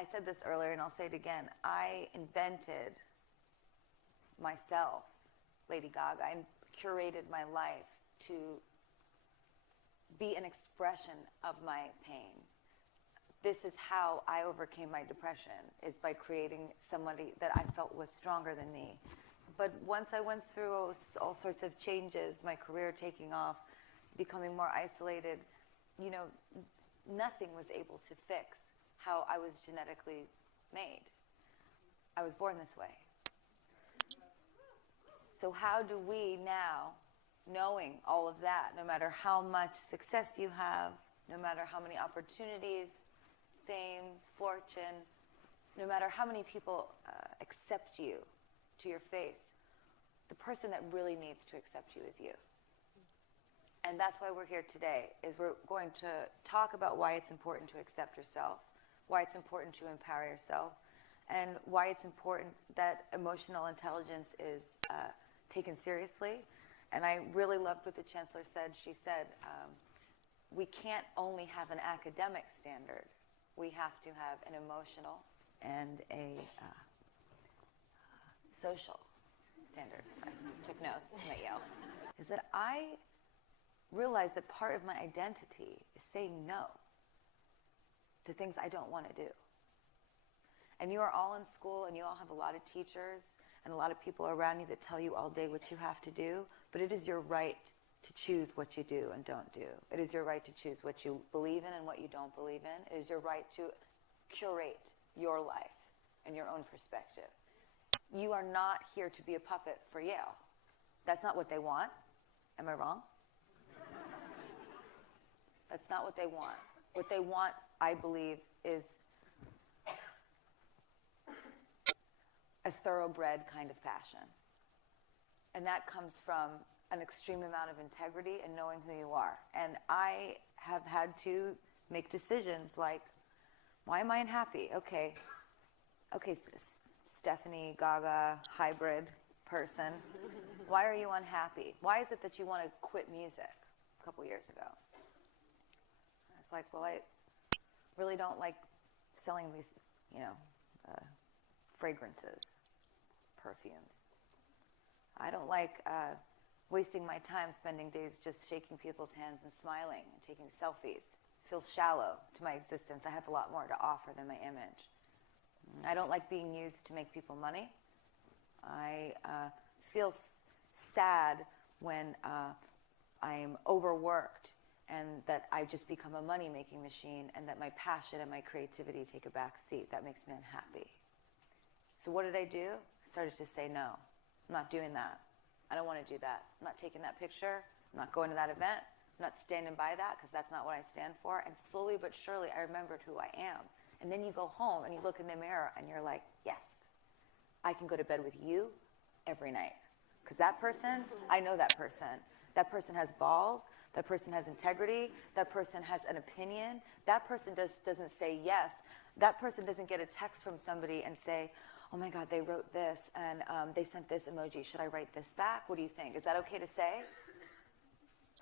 I said this earlier and I'll say it again. I invented myself, Lady Gaga. I curated my life to be an expression of my pain. This is how I overcame my depression, is by creating somebody that I felt was stronger than me. But once I went through all sorts of changes, my career taking off, becoming more isolated, you know, nothing was able to fix how I was genetically made. I was born this way. So how do we now, knowing all of that, no matter how much success you have, no matter how many opportunities, fame, fortune, no matter how many people accept you to your face, the person that really needs to accept you is you. And that's why we're here today, is we're going to talk about why it's important to accept yourself, why it's important to empower yourself, and why it's important that emotional intelligence is taken seriously. And I really loved what the Chancellor said. She said, we can't only have an academic standard. We have to have an emotional and a social standard. I took notes at Yale. Is that I realized that part of my identity is saying no to things I don't want to do. And you are all in school, and you all have a lot of teachers and a lot of people around you that tell you all day what you have to do, but it is your right to choose what you do and don't do. It is your right to choose what you believe in and what you don't believe in. It is your right to curate your life and your own perspective. You are not here to be a puppet for Yale. That's not what they want. Am I wrong? That's not what they want. What they want, I believe, is a thoroughbred kind of passion. And that comes from an extreme amount of integrity and knowing who you are. And I have had to make decisions like, why am I unhappy? Okay, Stephanie Gaga, hybrid person, why are you unhappy? Why is it that you want to quit music a couple years ago? It's like, well, I really don't like selling these, fragrances, perfumes. I don't like wasting my time spending days just shaking people's hands and smiling and taking selfies. It feels shallow to my existence. I have a lot more to offer than my image. I don't like being used to make people money. I feel sad when I'm overworked and that I just become a money-making machine and that my passion and my creativity take a back seat. That makes me unhappy. So what did I do? I started to say no. I'm not doing that. I don't want to do that. I'm not taking that picture. I'm not going to that event. I'm not standing by that because that's not what I stand for. And slowly but surely, I remembered who I am. And then you go home and you look in the mirror and you're like, yes, I can go to bed with you every night. Because that person, I know that person. That person has balls. That person has integrity. That person has an opinion. That person doesn't say yes. That person doesn't get a text from somebody and say, oh my God, they wrote this and they sent this emoji. Should I write this back? What do you think? Is that okay to say?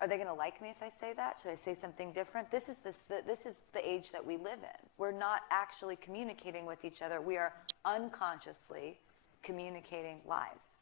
Are they going to like me if I say that? Should I say something different? This is the age that we live in. We're not actually communicating with each other. We are unconsciously communicating lies.